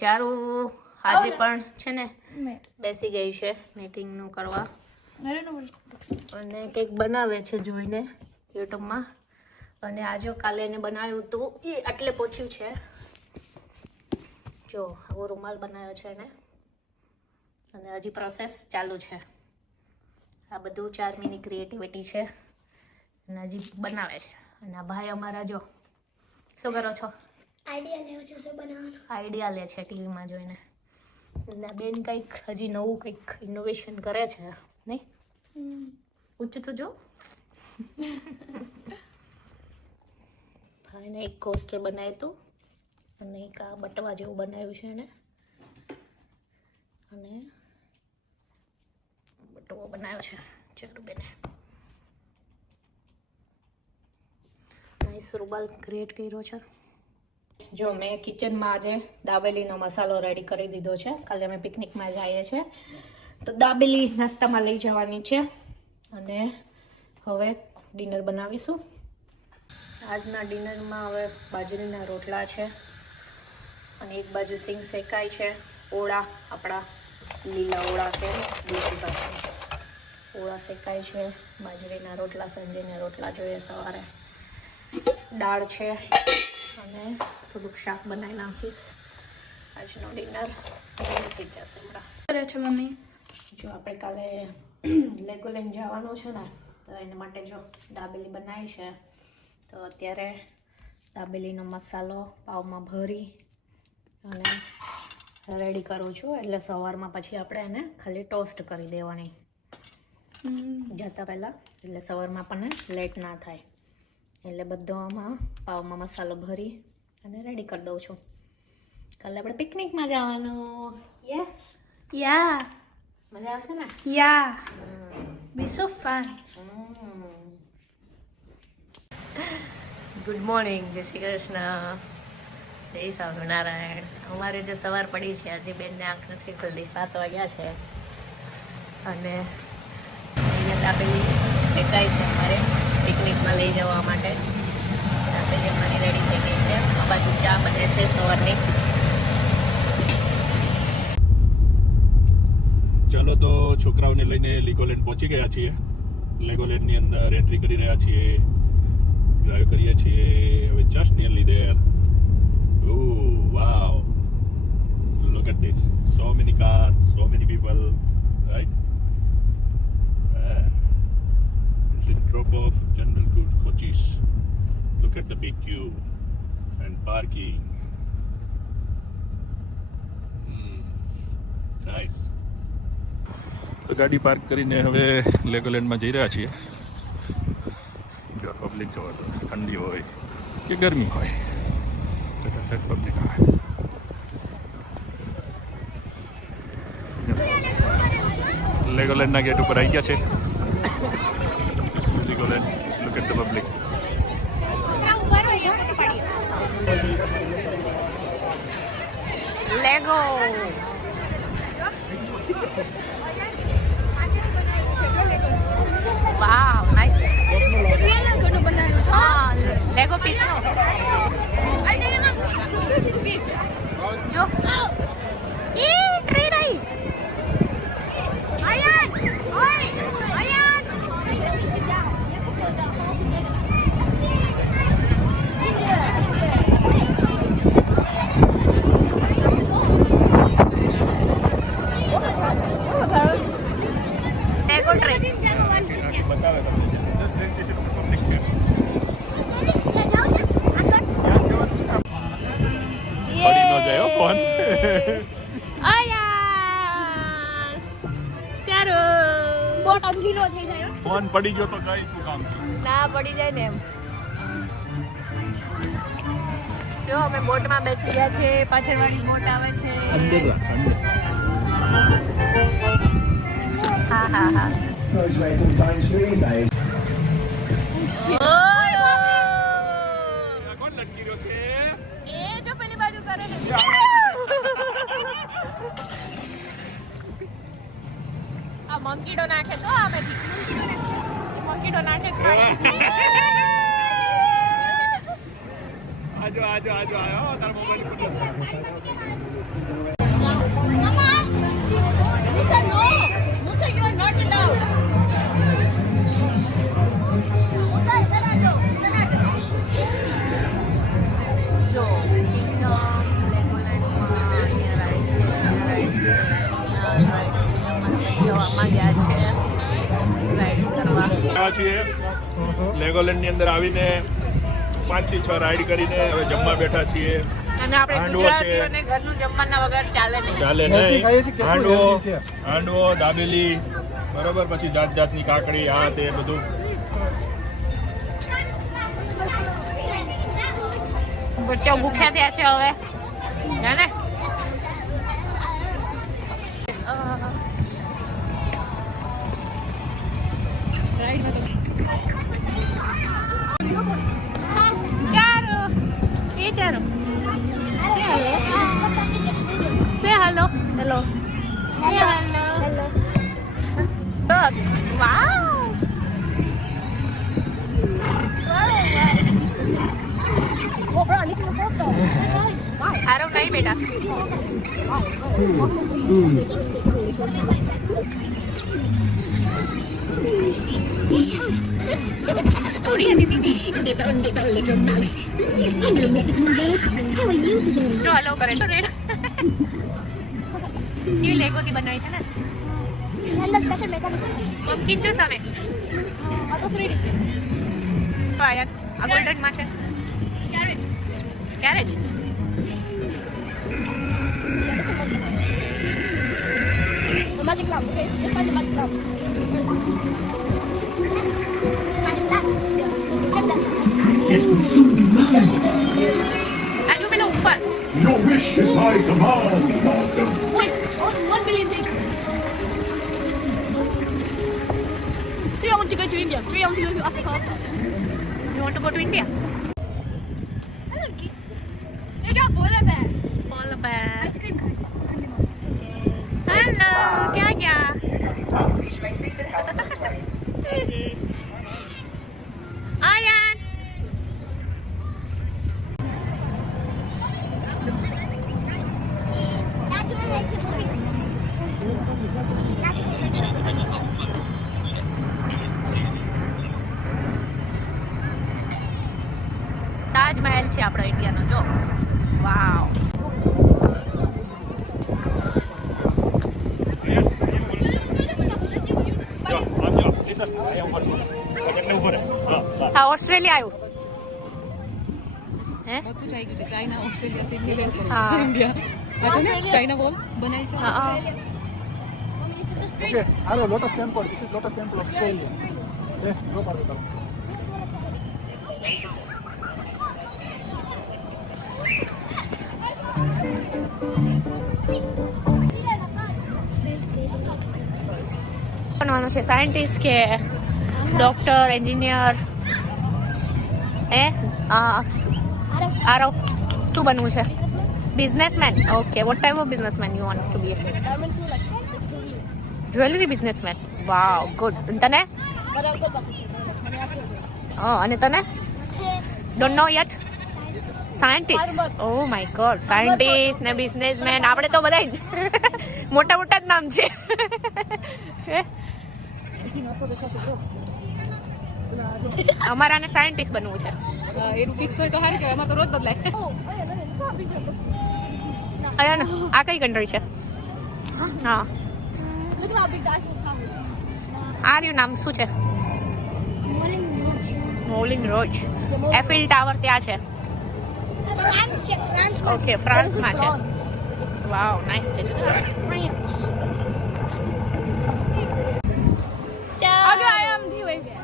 ચારું આજે પણ છે ને બેસી ગઈ છે નેટિંગનું કરવા અને કંઈક બનાવે છે જોઈને યુટ્યુબમાં. અને આજે કાલે એને બનાવ્યું હતું એ આટલે પહોંચ્યું છે. જો આવો રૂમાલ બનાવ્યો છે એને અને હજી પ્રોસેસ ચાલુ છે. આ બધું ચાર્મીની ક્રિએટિવિટી છે અને હજી બનાવે છે. અને આ ભાઈ અમારા જો શું કરો છો? આઈડિયા લે છે ટીવીમાં જોઈને. એટલે બેન કંઈક હજી નવું કંઈક ઇનોવેશન કરે છે નહીં? ઊંચું તો જો. હા, એને એક કોસ્ટર બનાવ્યું હતું અને એક આ બટવા જેવું બનાવ્યું છે એને અને બટવો બનાવ્યો છે ચાલુ બેને. નાઈસ રૂમાલ ક્રિએટ કર્યો છે. જો મેં કિચનમાં આજે દાબેલીનો મસાલો રેડી કરી દીધો છે. કાલે અમે પિકનિકમાં જઈએ છીએ તો દાબેલી નાસ્તામાં લઈ જવાની છે અને હવે ડિનર બનાવીશું. આજના ડિનરમાં હવે બાજરીના રોટલા છે અને એક બાજુ સિંગ શેકાય છે. ઓળા આપણા લીલા ઓળા છે દેશી ભાષામાં ઓળા શેકાય છે. બાજરીના રોટલા સંજેના રોટલા જોઈએ સવારે. દાળ છે અને થોડુંક શાક બનાવી નાખીશ. આજનો ડિનર થઈ જશે હમણાં. કરે છે મમ્મી? જો આપણે કાલે લેગોલેન્ડ જવાનું છે ને તો એના માટે જો દાબેલી બનાવી છે. તો અત્યારે દાબેલીનો મસાલો પાવમાં ભરી અને રેડી કરું છું. એટલે સવારમાં પછી આપણે એને ખાલી ટોસ્ટ કરી દેવાની જતા પહેલાં, એટલે સવારમાં આપણને લેટ ના થાય. એટલે બધો આમાં પાવમાં મસાલો ભરી અને રેડી કરી દઉં છું. કાલે આપણે પિકનિકમાં જવાનું. યા મજા આવશે ને? યા બી સો ફન. ગુડ મોર્નિંગ, જય શ્રી કૃષ્ણ, જય સ્વામિનારાયણ. અમારે જો સવાર પડી છે. આજે બેનને આંખ નથી ખુલ્લી. 7 વાગ્યા છે અને અહીંયા દાબેલી શેકાય છે અમારે પિકનિકમાં લઈ જવા માટે. દાબેલી અમારી રેડી થઈ ગઈ છે. આ બાજુ ચા બને છે સવારની. ચાલો તો છોકરાઓને લઈને લેગોલેન્ડ પહોંચી ગયા છીએ. લેગોલેન્ડની અંદર એન્ટ્રી કરી રહ્યા છીએ. ડ્રાઈવ કરીએ છીએ. હવે just nearly there. Oh wow, look at this, so many cars, so many people, right? It's a drop off general good coaches. Look at the big queue and parking. Nice. તો ગાડી park કરીને હવે લેગોલેન્ડમાં જઈ રહ્યા છીએ. જો public જોવો તો ઠંડી હોય કે ગરમી હોય પબ્લિક આવે. લેગોલેન્ડના ગેટ ઉપર આવી ગયા છે. Legoland, look at the public. Lego wow, nice. હા, લેગો પીસનો જો એ ટ્રી રહી. લેગો ટ્રી પડી ન જાય ફોન. ફોન પડી ગયો તો કઈ શું કામ છે? ના પડી જાય ને એમ. જો અમે બોટમાં બેસી ગયા છે. પાછળ વાળી બોટ આવે છે. હા હા હા. કોણ લટકી રહ્યો છે? એ જો પેલી બાજુ કરે ને. આ મંકીડો નાખે તો આમેથી મંકીડો નાખે તો આજો આયો તારા મોબાઈલ આવ્યા છીએ લેગોલેન્ડ ની અંદર આવીને 5 થી 6 રાઈડ કરીને હવે જમવા બેઠા છીએ. અને આપણે ગુજરાતીઓને ઘરનું જમવાના વગર ચાલે નહીં. હાંડવો, દાબેલી, બરોબર, પછી જાત જાતની કાકડી, આ તે બધું. બચ્ચો ભૂખ્યા થયા છે હવે ને. ચાલો say hello. Hello. Say hello. Hello. Look. Wow. Oh, bro, look at the photo. આરો નહીં બેટા. જો હલો કરે તો રેડ. કેવી લેગોથી બનાવી છે ને. And the special mechanism. Pumpkin જો સામે. Auto 3D. આયા આ ગોલ્ડન માં છે. Carrot. Carriage. The magic lamp, okay? Let's find the magic lamp. Magic lamp. Check that. આજુ પેલો ઉપર. Your wish is my command, master. Wait, 1 billion things. 3, I want to go to India. 3, I want to go to Africa. You want to go to India? Hello, kids. Hey, Jack, polar bear. Polar bear. Ice cream. Hello. क्या क्या? Ayan. Taj Mahal છે આપણો ઇન્ડિયાનો જો. વાવ. હા Australia આવ્યું. હે China Australia Sydney હા India China બોલ બનાવી છે. હા Okay, hello, Lotus Temple. This is Lotus Temple of Australia. Go Parvata. બનવાનું છે સાયન્ટિસ્ટ કે ડોક્ટર એન્જિનિયર આરો શું બનવું છે businessman okay what type of businessman you want to be Diamonds look like jewellery businessman wow good તને but I've got buses. Money after અને તને don't know yet scientist oh my God scientist ને businessman આપણે તો બધા જ મોટા મોટા જ નામ છે અમારાને સાયન્ટિસ્ટ બનવું છે એનું ફિક્સ હોય તો સારું કહેવાય. એમાં તો રોજ બદલાય. Oh, yeah, look at that big one. અરે ને આ કઈ કન્ટ્રી છે હા Look at how big that is. આ રહ્યું નામ શું છે મોલિંગ રોજ એફિલ ટાવર ત્યાં છે France, check. France. ઓકે ફ્રાન્સમાં છે વાવ નાઇસ છે Okay, I am doing it.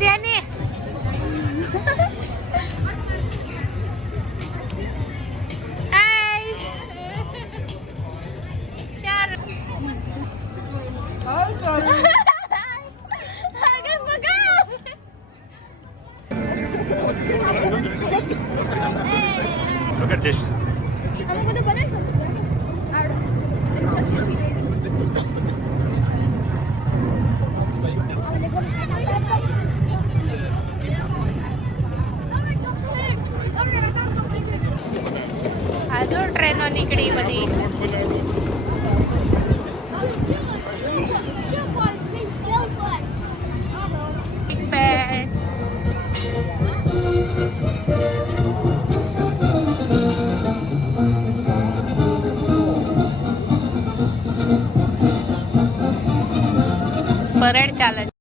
Danny. Hi. Char. Look at this. I'm going to buy something. આ જો ટ્રેનો નીકળી બધી બિગ બેન પરેડ ચાલે છે.